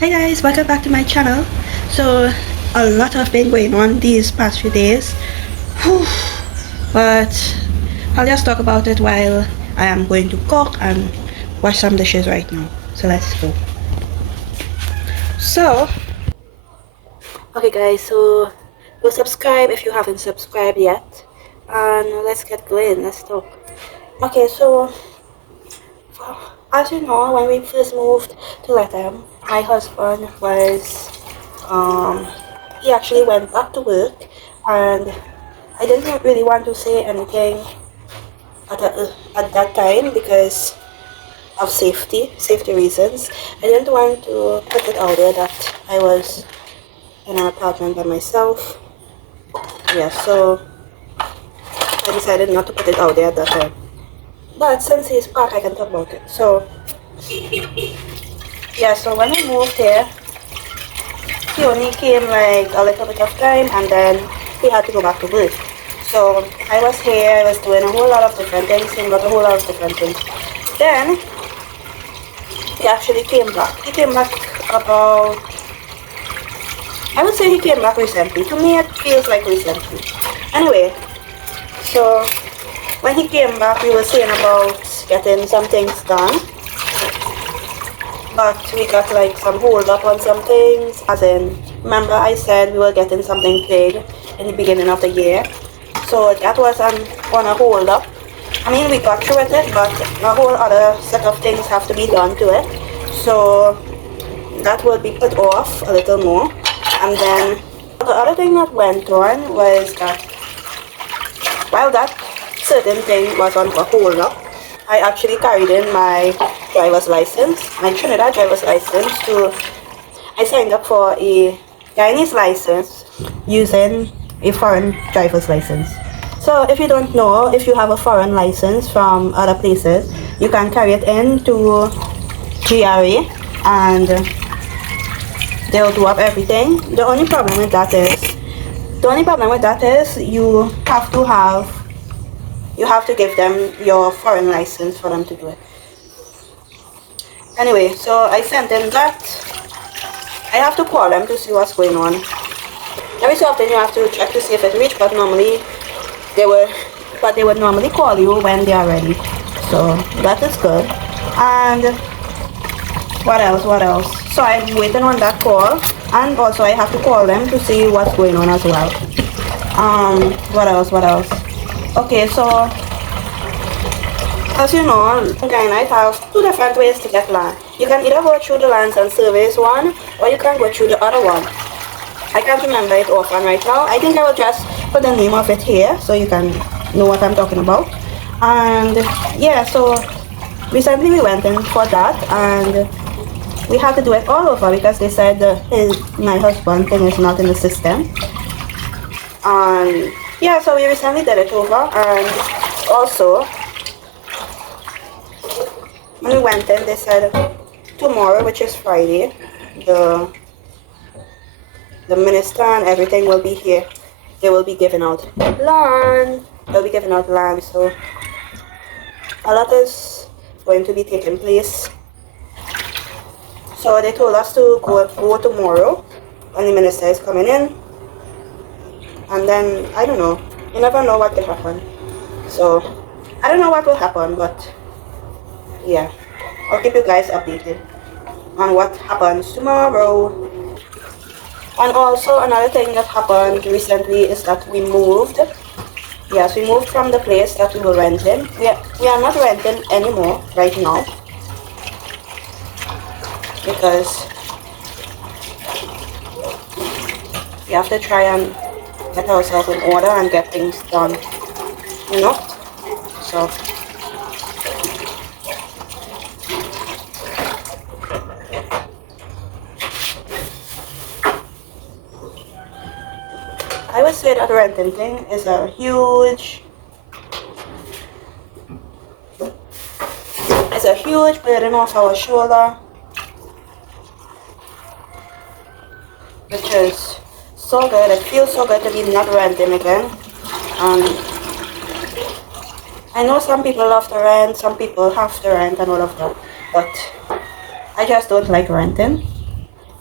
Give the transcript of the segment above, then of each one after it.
Hey guys, welcome back to my channel. So a lot have been going on these past few days. Whew. But I'll just talk about it while I am going to cook and wash some dishes right now. So let's go. So okay guys, so go subscribe if you haven't subscribed yet. And let's get going, let's talk. Okay, so as you know, when we first moved to Latam, my husband was he actually went back to work, and I didn't really want to say anything at that time because of safety reasons. I didn't want to put it out there that I was in an apartment by myself. Yeah, so I decided not to put it out there at that time. But since he's back, I can talk about it. So yeah, so when we moved here, he only came like a little bit of time, and then he had to go back to work. So I was here, I was doing a whole lot of different things, seeing about a whole lot of different things. Then he actually came back. He came back about, I would say he came back recently. To me it feels like recently. Anyway, so when he came back we were saying about getting some things done. But we got like some hold up on some things, as in, remember I said we were getting something big in the beginning of the year, so that was on a hold up. I mean, we got through with it, but a whole other set of things have to be done to it, so that will be put off a little more. And then the other thing that went on was that while that certain thing was on a hold up, I actually carried in my driver's license, my Trinidad driver's license. I signed up for a Guyanese license using a foreign driver's license. So if you don't know, if you have a foreign license from other places, you can carry it into GRA and they'll do up everything. The only problem with that is you have to give them your foreign license for them to do it. Anyway, so I sent in that. I have to call them to see what's going on. Every so often you have to check to see if it reached, but normally they would normally call you when they are ready. So that is good. And what else? So I'm waiting on that call, and also I have to call them to see what's going on as well. What else? Okay, so as you know, Guyana have two different ways to get land. You can either go through the lands and surveys one, or you can go through the other one. I can't remember it offhand right now. I think I will just put the name of it here so you can know what I'm talking about. And yeah, so recently we went in for that, and we had to do it all over because they said my husband thing is not in the system. And yeah, so we recently did it over, and also when we went in, they said tomorrow, which is Friday, the minister and everything will be here. They will be giving out land. They'll be giving out land, so a lot is going to be taking place. So they told us to go tomorrow when the minister is coming in. And then, I don't know. You never know what will happen. So, I don't know what will happen, but yeah, I'll keep you guys updated on what happens tomorrow. And also another thing that happened recently is that we moved. Yes, we moved from the place that we were renting. We are not renting anymore right now because we have to try and get ourselves in order and get things done, you know. So I would say that renting thing is a huge burden off our shoulder, which is so good. It feels so good to be not renting again. I know some people love to rent, some people have to rent and all of that, but I just don't like renting.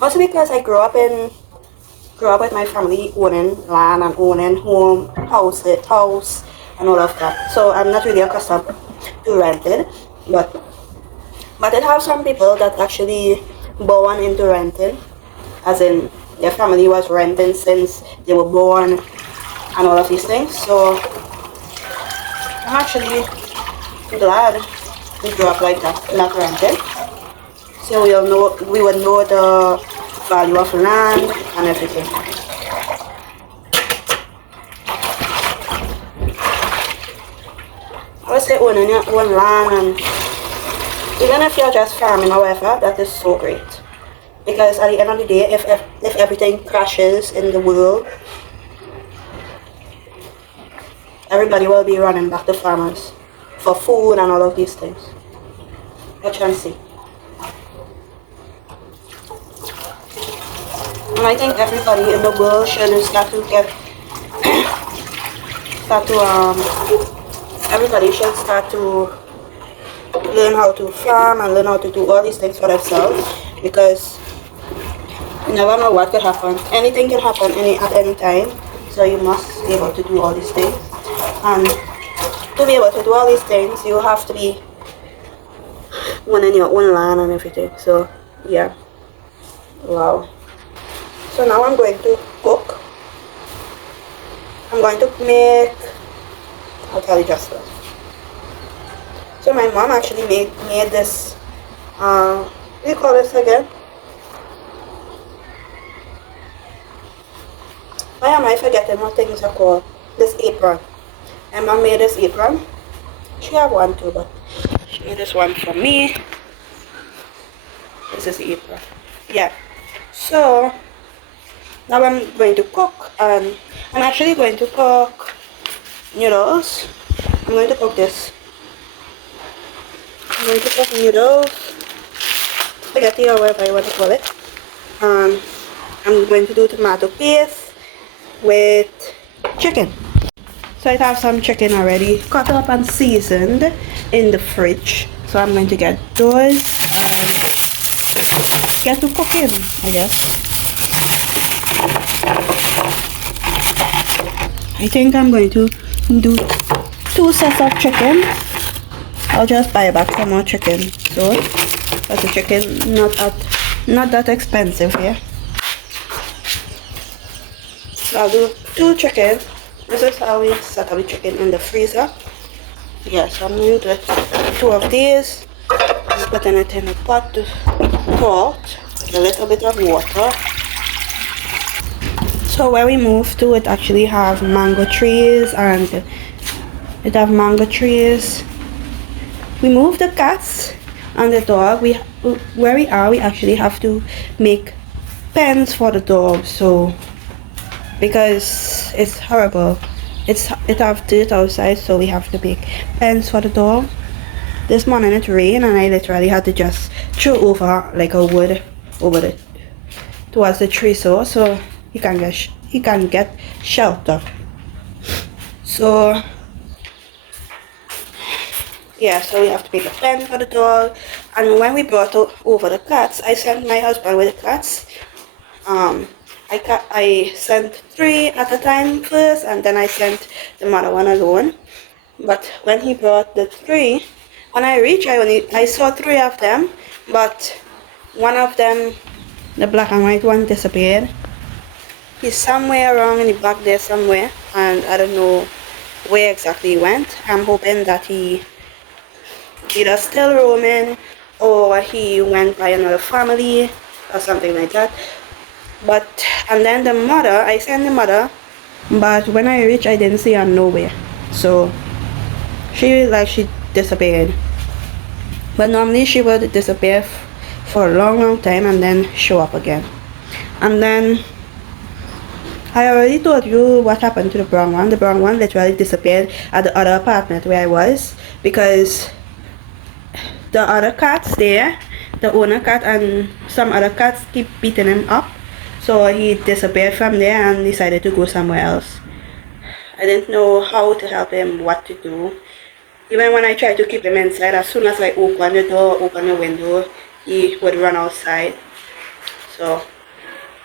Mostly because I grew up with my family owning land and owning house and all of that. So I'm not really accustomed to renting, but it have some people that actually born into renting, as in their family was renting since they were born and all of these things. So I'm actually glad we grew up like that, not renting. So we would know the value of land and everything. I would say owning your own land, and even if you're just farming, however, that is so great. Because at the end of the day, if everything crashes in the world, everybody will be running back to farmers for food and all of these things. Watch and see. And I think everybody in the world should start to everybody should start to learn how to farm and learn how to do all these things for themselves, because you never know what could happen. Anything can happen at any time, so you must be able to do all these things. And to be able to do all these things, you have to be owning your own land and everything. So yeah, wow. So now I'm going to cook. I'm going to make, I'll tell you just first. So my mom actually made this, what do you call this again? Why am I forgetting what things are called? This apron. And mom made this apron. She have one too, but she made this one for me. This is the apron. Yeah. So now I'm going to cook, and I'm actually going to cook noodles. I'm going to cook this. I'm going to cook noodles, spaghetti or whatever you want to call it. I'm going to do tomato paste with chicken. So I have some chicken already cut up and seasoned in the fridge. So I'm going to get those and get to cooking, I guess. I think I'm going to do 2 sets of chicken. I'll just buy back some more chicken. So, but the chicken not that expensive here. So I'll do 2 chicken. This is how we set up the chicken in the freezer. Yes, I'm going to do 2 of these. Just putting it in a pot to pot with a little bit of water. So where we moved to, it actually have mango trees, and it have mango trees. We moved the cats and the dog. Where we are, we actually have to make pens for the dog. So because it's horrible, it have dirt outside, so we have to make pens for the dog. This morning it rained, and I literally had to just throw over like a wood over it towards the tree, so he can get shelter. So yeah, so we have to make a pen for the dog. And when we brought over the cats, I sent my husband with the cats. I sent 3 at a time first, and then I sent the mother one alone. But when he brought the 3, when I reached, I saw 3 of them, but one of them, the black and white one, disappeared. He's somewhere around in the back there somewhere, and I don't know where exactly he went. I'm hoping that he either still roaming or he went by another family or something like that. And then the mother, I sent the mother, but when I reached, I didn't see her nowhere. So she disappeared. But normally she would disappear for a long time and then show up again. And then I already told you what happened to the brown one. The brown one literally disappeared at the other apartment where I was, because the other cats there, the owner cat and some other cats, keep beating him up. So he disappeared from there and decided to go somewhere else. I didn't know how to help him, what to do. Even when I tried to keep him inside, as soon as I open the door, open the window, he would run outside. So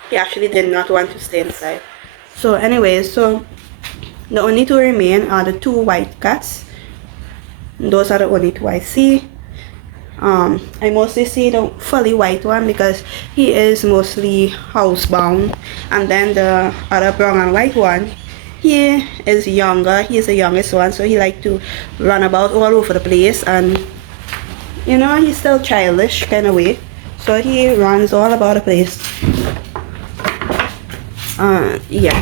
he actually did not want to stay inside. So anyways, so the only two remain are the two white cats. Those are the only two I see. I mostly see the fully white one because he is mostly housebound, and then the other brown and white one, he is younger. He is the youngest one, so he like to run about all over the place, and you know, he's still childish kind of way, so he runs all about the place. Yeah.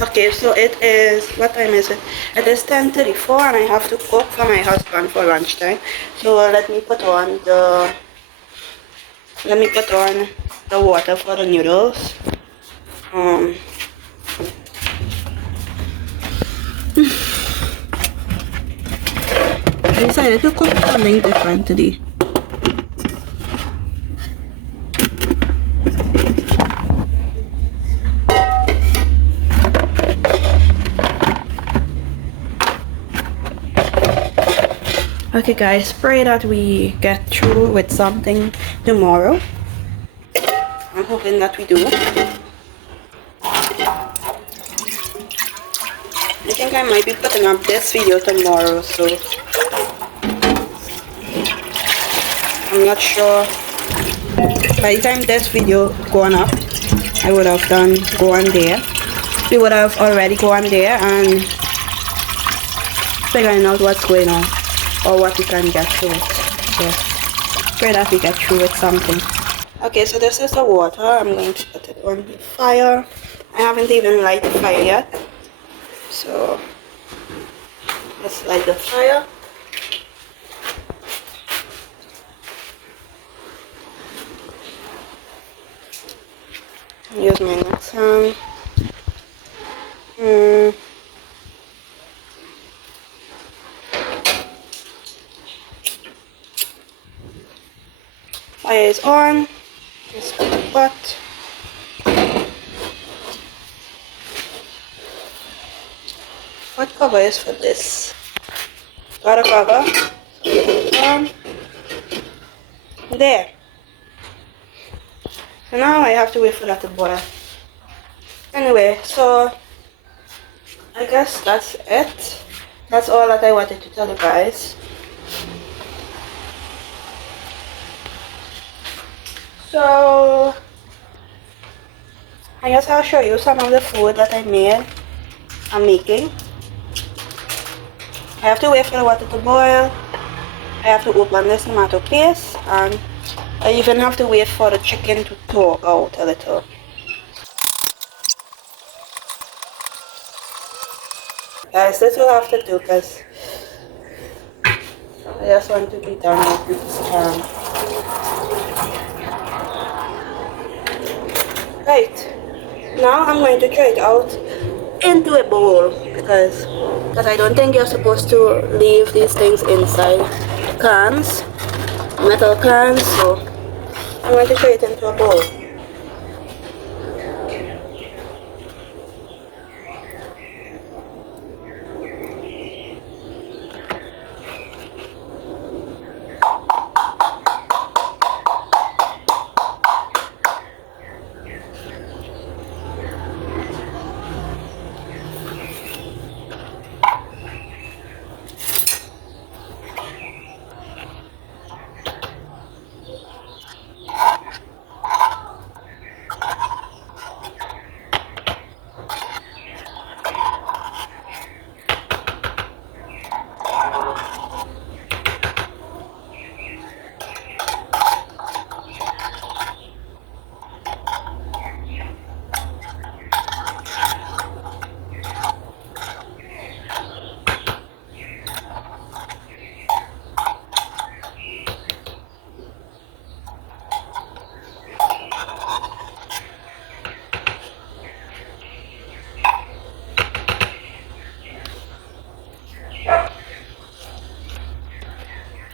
Okay, so it is, what time is it? It is 10:34 and I have to cook for my husband for lunchtime. So let me put on the water for the noodles. I decided to cook something different today. Okay guys, pray that we get through with something tomorrow. I'm hoping that we do. I think I might be putting up this video tomorrow, so I'm not sure. By the time this video gone up, I would have done go on there. We would have already gone there and figuring out what's going on or what we can get through it. So pray that we get through with something. Okay, so this is the water. I'm going to put it on the fire. I haven't even lighted the fire yet. So let's light the fire. Use my next hand. Fire is on. Let's put the pot. What cover is for this? Got a cover. There. So now I have to wait for that to boil. Anyway, so I guess that's it. That's all that I wanted to tell you guys. So I guess I'll show you some of the food that I'm making. I have to wait for the water to boil. I have to open this tomato paste, and I even have to wait for the chicken to thaw out a little. Guys, this will have to do because I just want to be done with this time. Right, now I'm going to try it out into a bowl because I don't think you're supposed to leave these things inside cans, metal cans, so I'm going to try it into a bowl.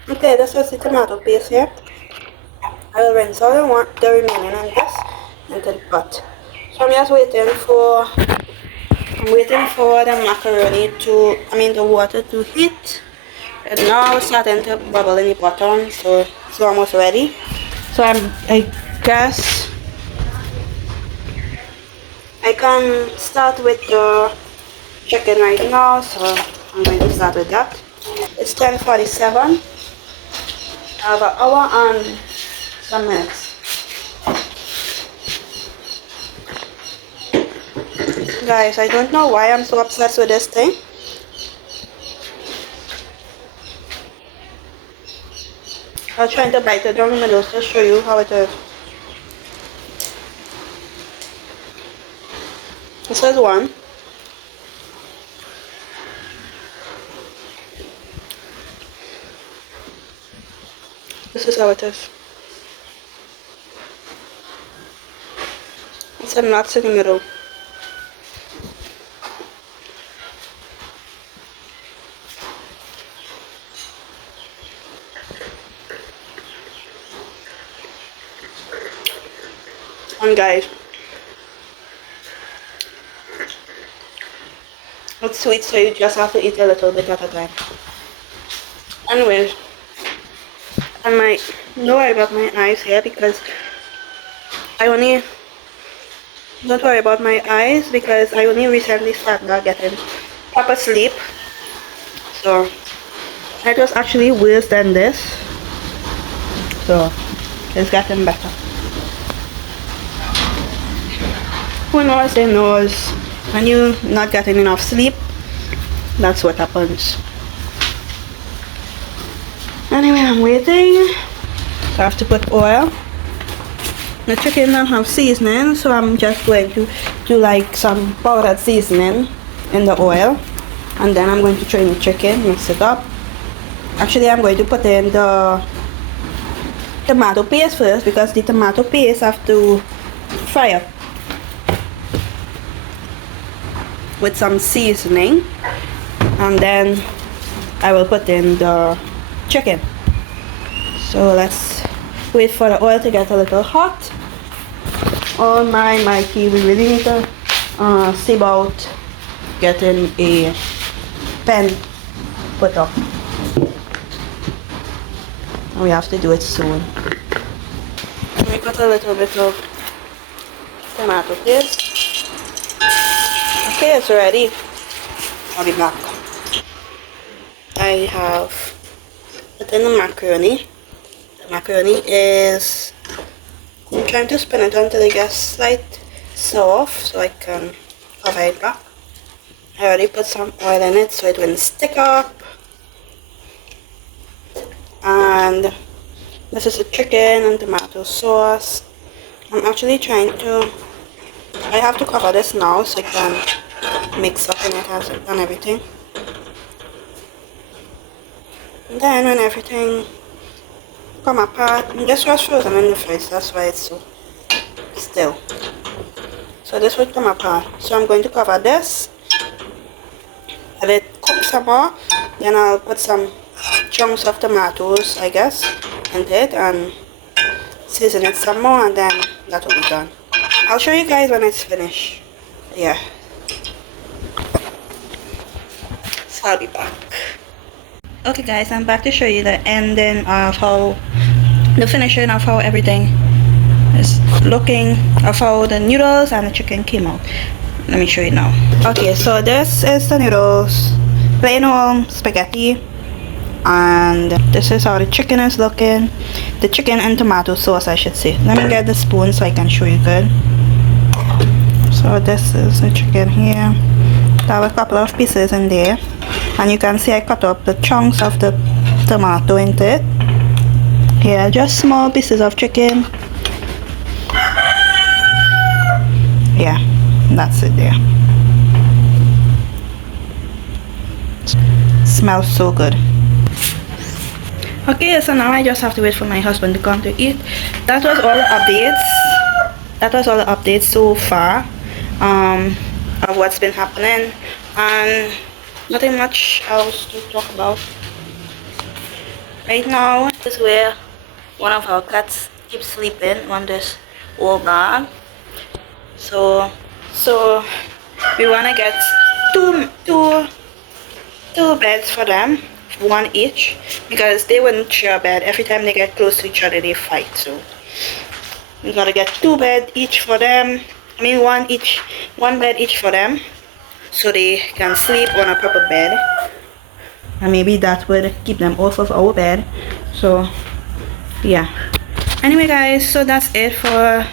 Okay, this is the tomato paste here. I will rinse all the remaining in this into the pot. So I'm just waiting for the macaroni the water to heat. And now it's starting to bubble in the bottom, so it's almost ready. So I guess I can start with the chicken right now, so I'm going to start with that. It's 10:47. I have an hour and some minutes. Guys, I don't know why I'm so obsessed with this thing. I was trying to bite it down the middle to show you how it is. This is one. This is how it is. It's a nuts in the middle. And guys, it's sweet, so you just have to eat a little bit at a time. Anyways, I might don't worry about my eyes here because don't worry about my eyes because I only recently started getting proper sleep. So it was actually worse than this. So it's getting better. Who knows? They knows when you're not getting enough sleep, that's what happens. Anyway, I'm waiting. So I have to put oil. The chicken don't have seasoning, so I'm just going to do like some powdered seasoning in the oil, and then I'm going to train the chicken, mix it up. Actually, I'm going to put in the tomato paste first because the tomato paste have to fry up with some seasoning, and then I will put in the chicken. So let's wait for the oil to get a little hot. Oh my Mikey, we really need to see about getting a pan put up. We have to do it soon. We put a little bit of tomato paste. Okay, it's ready. I'll be back. I have put in the macaroni. The macaroni is, I'm trying to spin it until it gets slight soft so I can cover it back. I already put some oil in it so it wouldn't stick up. And this is the chicken and tomato sauce. I'm actually trying to, I have to cover this now so it can mix up and it has and everything. And then when everything come apart, this was frozen in the fridge, that's why it's so still. So this would come apart. So I'm going to cover this, let it cook some more, then I'll put some chunks of tomatoes, I guess, into it and season it some more, and then that will be done. I'll show you guys when it's finished. Yeah. So I'll be back. Okay guys, I'm back to show you the ending of how, the finishing of how everything is looking, of how the noodles and the chicken came out. Let me show you now. Okay, so this is the noodles, plain old spaghetti, and this is how the chicken is looking. The chicken and tomato sauce, I should say. Let me get the spoon so I can show you good. So this is the chicken here. I have a couple of pieces in there, and you can see I cut up the chunks of the tomato into it. Here, just small pieces of chicken. Yeah, that's it there. Smells so good. Okay, so now I just have to wait for my husband to come to eat. That was all the updates. That was all the updates so far of what's been happening, and nothing much else to talk about. Right now is where one of our cats keeps sleeping on this old bag. So we wanna get two beds for them, one each, because they wouldn't share a bed. Every time they get close to each other they fight. So we're gonna get 2 beds each for them. I mean one bed each for them, so they can sleep on a proper bed, and maybe that would keep them off of our bed. So yeah, anyway guys, so that's it for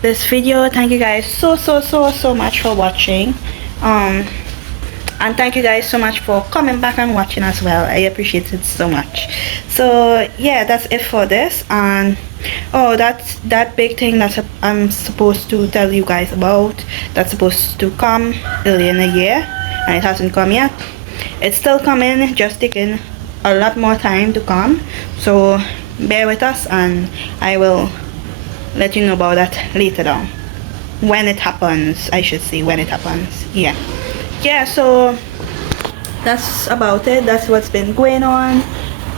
this video. Thank you guys so much for watching, and thank you guys so much for coming back and watching as well. I appreciate it so much. So yeah, that's it for this. And oh, that's that big thing that I'm supposed to tell you guys about, that's supposed to come early in the year, and it hasn't come yet. It's still coming, just taking a lot more time to come, so bear with us, and I will let you know about that later on, when it happens. I should say when it happens. Yeah, so that's about it. That's what's been going on.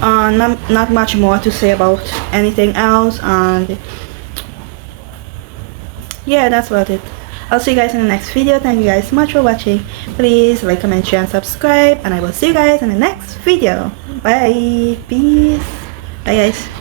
Not much more to say about anything else, and yeah, that's about it. I'll see you guys in the next video. Thank you guys so much for watching. Please like, comment, share, and subscribe, and I will see you guys in the next video. Bye. Peace. Bye guys.